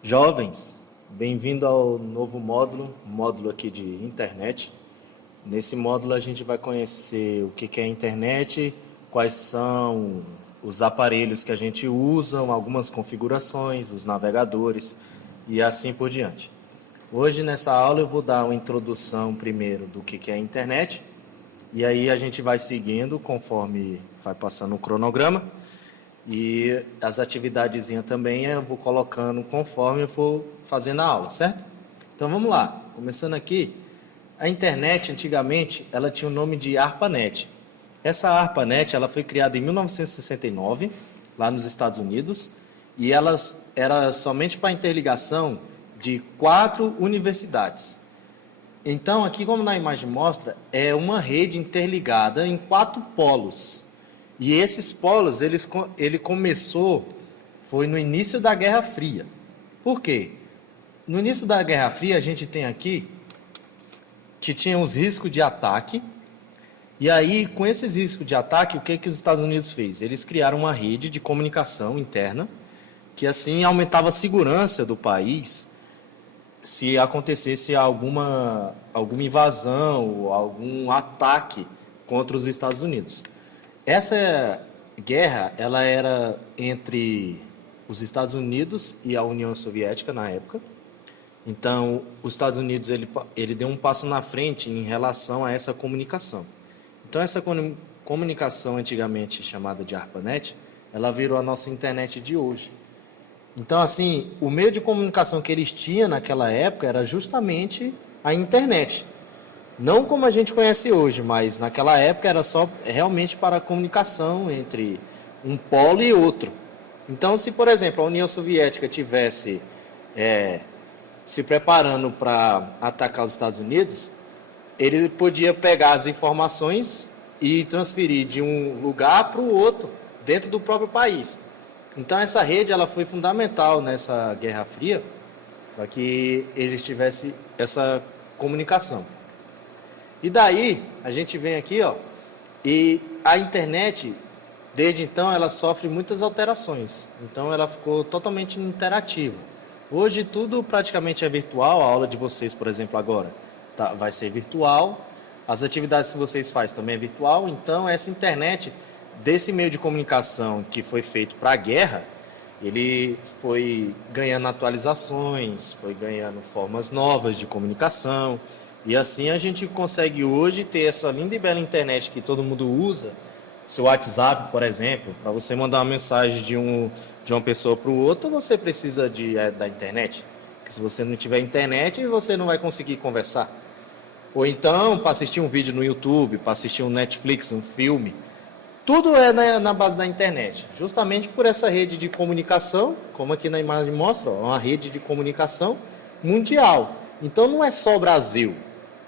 Jovens, bem-vindo ao novo módulo aqui de internet. Nesse módulo a gente vai conhecer o que é a internet, quais são os aparelhos que a gente usa, algumas configurações, os navegadores e assim por diante. Hoje nessa aula eu vou dar uma introdução primeiro do que é a internet e aí a gente vai seguindo conforme vai passando o cronograma. E as atividades também eu vou colocando conforme eu for fazendo a aula, certo? Então vamos lá, começando aqui. A internet antigamente ela tinha o nome de ARPANET. Essa ARPANET ela foi criada em 1969 lá nos Estados Unidos e ela era somente para interligação de 4 universidades. Então aqui como na imagem mostra é uma rede interligada em 4 polos. E esses polos, ele começou, foi no início da Guerra Fria. Por quê? No início da Guerra Fria, a gente tem aqui que tinha os riscos de ataque. E aí, com esses riscos de ataque, o que os Estados Unidos fez? Eles criaram uma rede de comunicação interna, que assim aumentava a segurança do país se acontecesse alguma invasão ou algum ataque contra os Estados Unidos. Essa guerra ela era entre os Estados Unidos e a União Soviética na época. Então, os Estados Unidos ele deu um passo na frente em relação a essa comunicação. Então, essa comunicação antigamente chamada de ARPANET, ela virou a nossa internet de hoje. Então, assim, o meio de comunicação que eles tinham naquela época era justamente a internet. Não como a gente conhece hoje, mas naquela época era só realmente para a comunicação entre um polo e outro. Então, se, por exemplo, a União Soviética tivesse se preparando para atacar os Estados Unidos, ele podia pegar as informações e transferir de um lugar para o outro, dentro do próprio país. Então, essa rede ela foi fundamental nessa Guerra Fria para que eles tivessem essa comunicação. E daí, a gente vem aqui, e a internet, desde então, ela sofre muitas alterações. Então, ela ficou totalmente interativa. Hoje, tudo praticamente é virtual. A aula de vocês, por exemplo, agora, vai ser virtual. As atividades que vocês fazem também é virtual. Então, essa internet, desse meio de comunicação que foi feito para a guerra, ele foi ganhando atualizações, foi ganhando formas novas de comunicação. E assim a gente consegue hoje ter essa linda e bela internet que todo mundo usa. Seu WhatsApp, por exemplo, para você mandar uma mensagem de uma pessoa para o outro, você precisa da internet. Porque se você não tiver internet, você não vai conseguir conversar. Ou então, para assistir um vídeo no YouTube, para assistir um Netflix, um filme. Tudo é na base da internet. Justamente por essa rede de comunicação, como aqui na imagem mostra, uma rede de comunicação mundial. Então não é só o Brasil.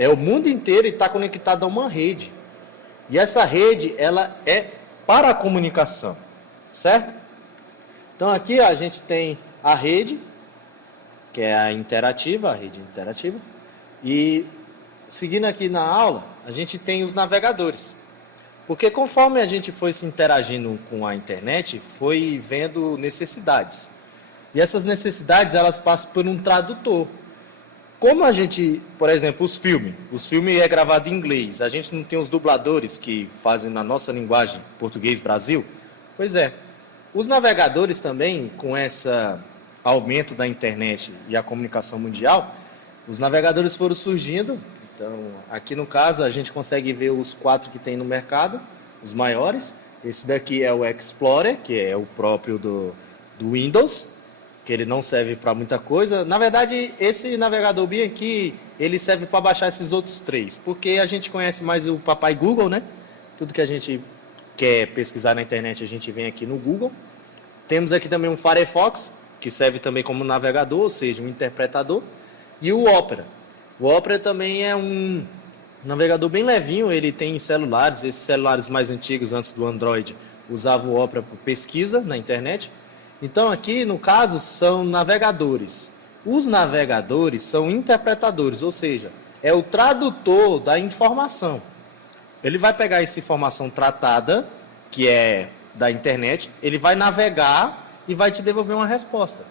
É o mundo inteiro e está conectado a uma rede. E essa rede, ela é para a comunicação, certo? Então aqui a gente tem a rede, que é a rede interativa. E seguindo aqui na aula, a gente tem os navegadores. Porque conforme a gente foi se interagindo com a internet, foi vendo necessidades. E essas necessidades, elas passam por um tradutor. Como a gente, por exemplo, os filmes é gravado em inglês, a gente não tem os dubladores que fazem na nossa linguagem português-Brasil? Pois é. Os navegadores também, com esse aumento da internet e a comunicação mundial, os navegadores foram surgindo. Então, aqui no caso, a gente consegue ver os 4 que tem no mercado, os maiores. Esse daqui é o Explorer, que é o próprio do Windows, que ele não serve para muita coisa. Na verdade, esse navegador bem aqui, ele serve para baixar esses outros 3, porque a gente conhece mais o papai Google, né? Tudo que a gente quer pesquisar na internet, a gente vem aqui no Google. Temos aqui também um Firefox, que serve também como navegador, ou seja, um interpretador. E o Opera. O Opera também é um navegador bem levinho, ele tem celulares, esses celulares mais antigos, antes do Android, usavam o Opera para pesquisa na internet. Então aqui, no caso, são navegadores. Os navegadores são interpretadores, ou seja, é o tradutor da informação. Ele vai pegar essa informação tratada, que é da internet, ele vai navegar e vai te devolver uma resposta.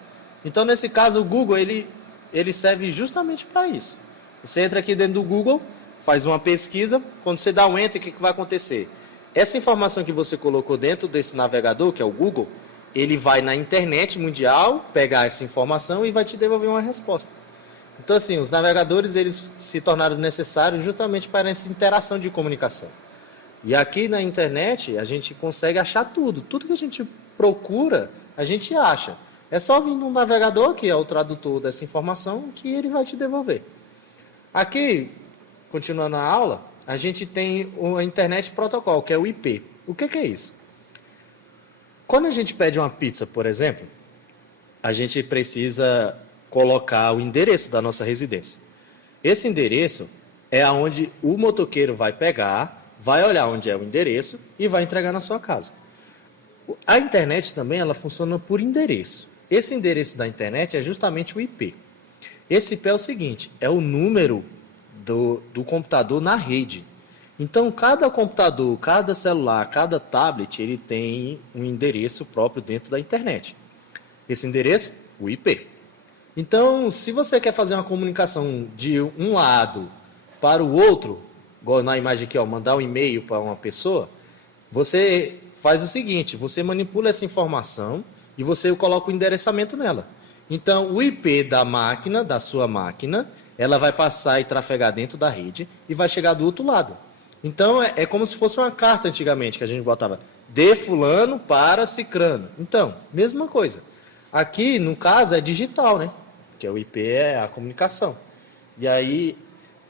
Então, nesse caso, o Google ele serve justamente para isso. Você entra aqui dentro do Google, faz uma pesquisa, quando você dá um enter, o que vai acontecer? Essa informação que você colocou dentro desse navegador, que é o Google, ele vai na internet mundial pegar essa informação e vai te devolver uma resposta. Então, assim, os navegadores eles se tornaram necessários justamente para essa interação de comunicação. E aqui na internet a gente consegue achar tudo. Tudo que a gente procura, a gente acha. É só vir num navegador, que é o tradutor dessa informação, que ele vai te devolver. Aqui, continuando a aula, a gente tem o Internet Protocol, que é o IP. O que é isso? Quando a gente pede uma pizza, por exemplo, a gente precisa colocar o endereço da nossa residência. Esse endereço é onde o motoqueiro vai pegar, vai olhar onde é o endereço e vai entregar na sua casa. A internet também ela funciona por endereço. Esse endereço da internet é justamente o IP. Esse IP é o seguinte, é o número do computador na rede. Então, cada computador, cada celular, cada tablet, ele tem um endereço próprio dentro da internet. Esse endereço, o IP. Então, se você quer fazer uma comunicação de um lado para o outro, igual na imagem aqui, ó, mandar um e-mail para uma pessoa, você faz o seguinte, você manipula essa informação e você coloca o endereçamento nela. Então, o IP da máquina, da sua máquina, ela vai passar e trafegar dentro da rede e vai chegar do outro lado. Então, é como se fosse uma carta antigamente, que a gente botava de fulano para cicrano. Então, mesma coisa. Aqui, no caso, é digital, né? Que é o IP é a comunicação. E aí,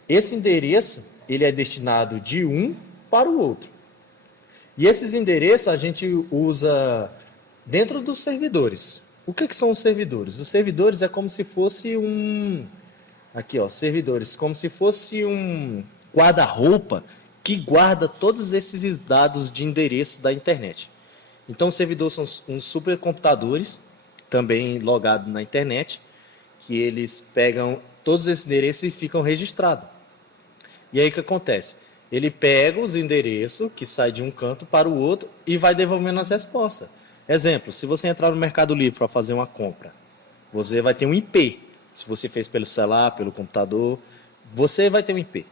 esse endereço, ele é destinado de um para o outro. E esses endereços a gente usa dentro dos servidores. O que são os servidores? Os servidores é como se fosse aqui, ó, servidores, como se fosse um guarda-roupa que guarda todos esses dados de endereço da internet. Então, os servidores são uns supercomputadores, também logados na internet, que eles pegam todos esses endereços e ficam registrados. E aí o que acontece? Ele pega os endereços que saem de um canto para o outro e vai devolvendo as respostas. Exemplo, se você entrar no Mercado Livre para fazer uma compra, você vai ter um IP. Se você fez pelo celular, pelo computador, você vai ter um IP.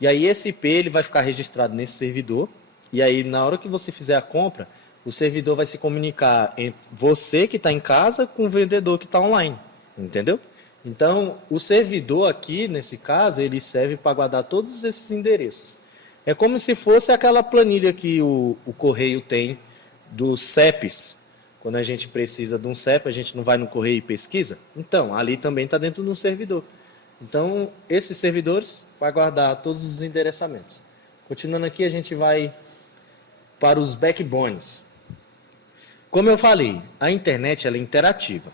E aí esse IP ele vai ficar registrado nesse servidor. E aí na hora que você fizer a compra, o servidor vai se comunicar entre você que está em casa com o vendedor que está online. Entendeu? Então, o servidor aqui, nesse caso, ele serve para guardar todos esses endereços. É como se fosse aquela planilha que o Correio tem dos CEPs. Quando a gente precisa de um CEP, a gente não vai no Correio e pesquisa? Então, ali também está dentro de um servidor. Então, esses servidores vão guardar todos os endereçamentos. Continuando aqui, a gente vai para os backbones. Como eu falei, a internet ela é interativa.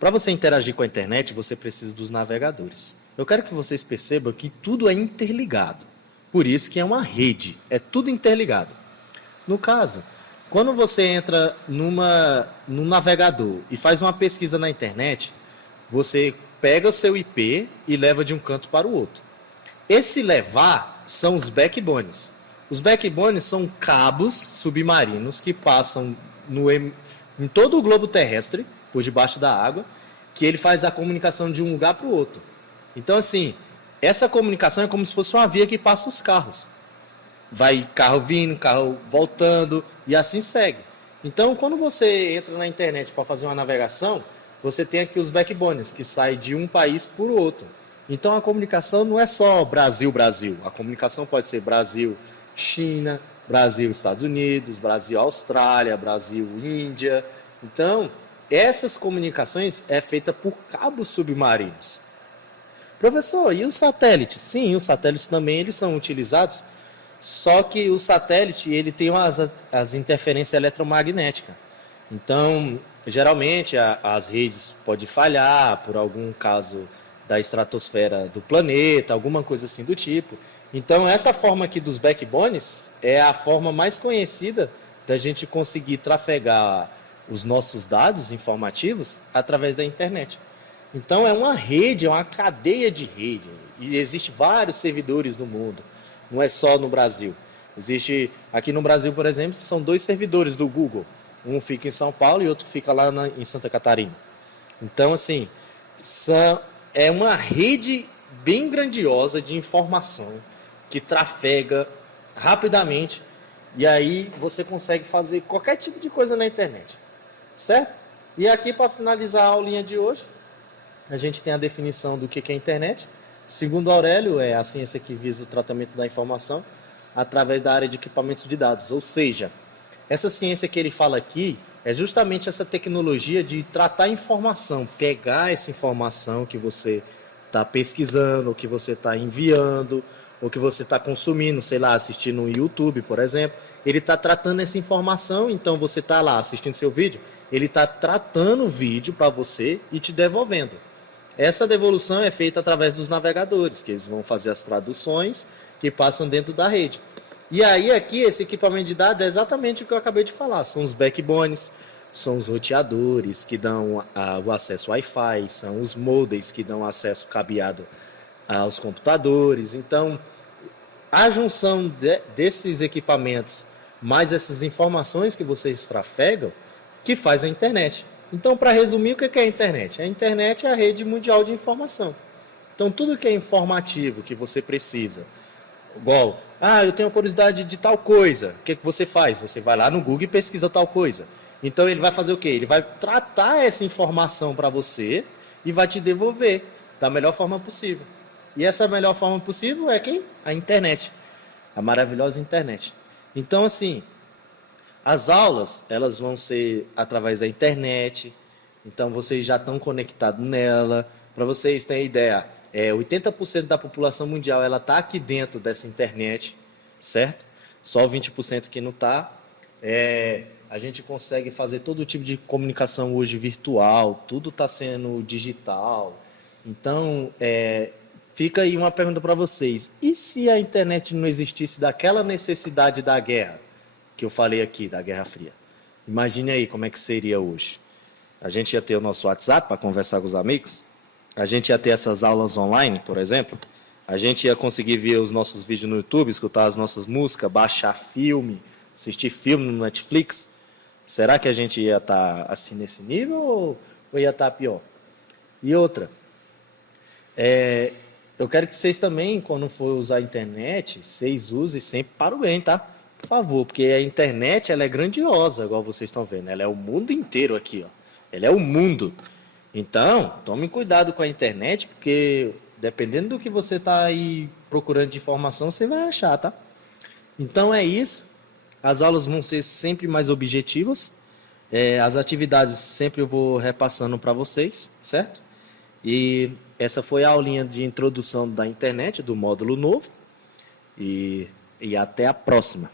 Para você interagir com a internet, você precisa dos navegadores. Eu quero que vocês percebam que tudo é interligado. Por isso que é uma rede, é tudo interligado. No caso, quando você entra num navegador e faz uma pesquisa na internet, você pega o seu IP e leva de um canto para o outro. Esse levar são os backbones. Os backbones são cabos submarinos que passam em todo o globo terrestre, por debaixo da água, que ele faz a comunicação de um lugar para o outro. Então, assim, essa comunicação é como se fosse uma via que passa os carros. Vai carro vindo, carro voltando, e assim segue. Então, quando você entra na internet para fazer uma navegação, você tem aqui os backbones, que saem de um país para o outro. Então, a comunicação não é só Brasil-Brasil. A comunicação pode ser Brasil-China, Brasil-Estados Unidos, Brasil-Austrália, Brasil-Índia. Então, essas comunicações é feita por cabos submarinos. Professor, e os satélites? Sim, os satélites também eles são utilizados, só que o satélite ele tem as interferências eletromagnéticas. Então, geralmente as redes podem falhar por algum caso da estratosfera do planeta, alguma coisa assim do tipo. Então, essa forma aqui dos backbones é a forma mais conhecida da gente conseguir trafegar os nossos dados informativos através da internet. Então, é uma rede, é uma cadeia de rede. E existe vários servidores no mundo. Não é só no Brasil. Existe, aqui no Brasil, por exemplo, são 2 servidores do Google. Um fica em São Paulo e outro fica lá em Santa Catarina. Então, assim, é uma rede bem grandiosa de informação que trafega rapidamente e aí você consegue fazer qualquer tipo de coisa na internet, certo? E aqui, para finalizar a aulinha de hoje, a gente tem a definição do que é internet. Segundo Aurélio, é a ciência que visa o tratamento da informação através da área de equipamentos de dados. Ou seja, essa ciência que ele fala aqui é justamente essa tecnologia de tratar informação, pegar essa informação que você está pesquisando, ou que você está enviando, ou que você está consumindo, sei lá, assistindo no YouTube, por exemplo. Ele está tratando essa informação, então você está lá assistindo seu vídeo, ele está tratando o vídeo para você e te devolvendo. Essa devolução é feita através dos navegadores, que eles vão fazer as traduções que passam dentro da rede. E aí aqui esse equipamento de dados é exatamente o que eu acabei de falar, são os backbones, são os roteadores que dão o acesso Wi-Fi, são os modems que dão acesso cabeado aos computadores. Então, a junção desses equipamentos mais essas informações que vocês trafegam que faz a internet. Então, para resumir, o que é a internet? A internet é a rede mundial de informação. Então, tudo que é informativo que você precisa, igual, eu tenho curiosidade de tal coisa, o que você faz? Você vai lá no Google e pesquisa tal coisa. Então, ele vai fazer o quê? Ele vai tratar essa informação para você e vai te devolver da melhor forma possível. E essa melhor forma possível é quem? A internet. A maravilhosa internet. Então, assim, as aulas, elas vão ser através da internet, então vocês já estão conectados nela. Para vocês terem ideia, 80% da população mundial ela está aqui dentro dessa internet, certo? Só 20% que não está. A gente consegue fazer todo tipo de comunicação hoje virtual, tudo está sendo digital. Então, fica aí uma pergunta para vocês. E se a internet não existisse daquela necessidade da guerra? Que eu falei aqui, da Guerra Fria. Imagine aí como é que seria hoje. A gente ia ter o nosso WhatsApp para conversar com os amigos, a gente ia ter essas aulas online, por exemplo, a gente ia conseguir ver os nossos vídeos no YouTube, escutar as nossas músicas, baixar filme, assistir filme no Netflix. Será que a gente ia estar assim nesse nível ou ia estar pior? E outra, eu quero que vocês também, quando for usar a internet, vocês usem sempre para o bem, tá? Por favor, porque a internet ela é grandiosa, igual vocês estão vendo. Ela é o mundo inteiro aqui, ó. Ela é o mundo. Então, tome cuidado com a internet, porque dependendo do que você está aí procurando de informação, você vai achar, tá? Então é isso. As aulas vão ser sempre mais objetivas. As atividades sempre eu vou repassando para vocês, certo? E essa foi a aulinha de introdução da internet, do módulo novo. E até a próxima.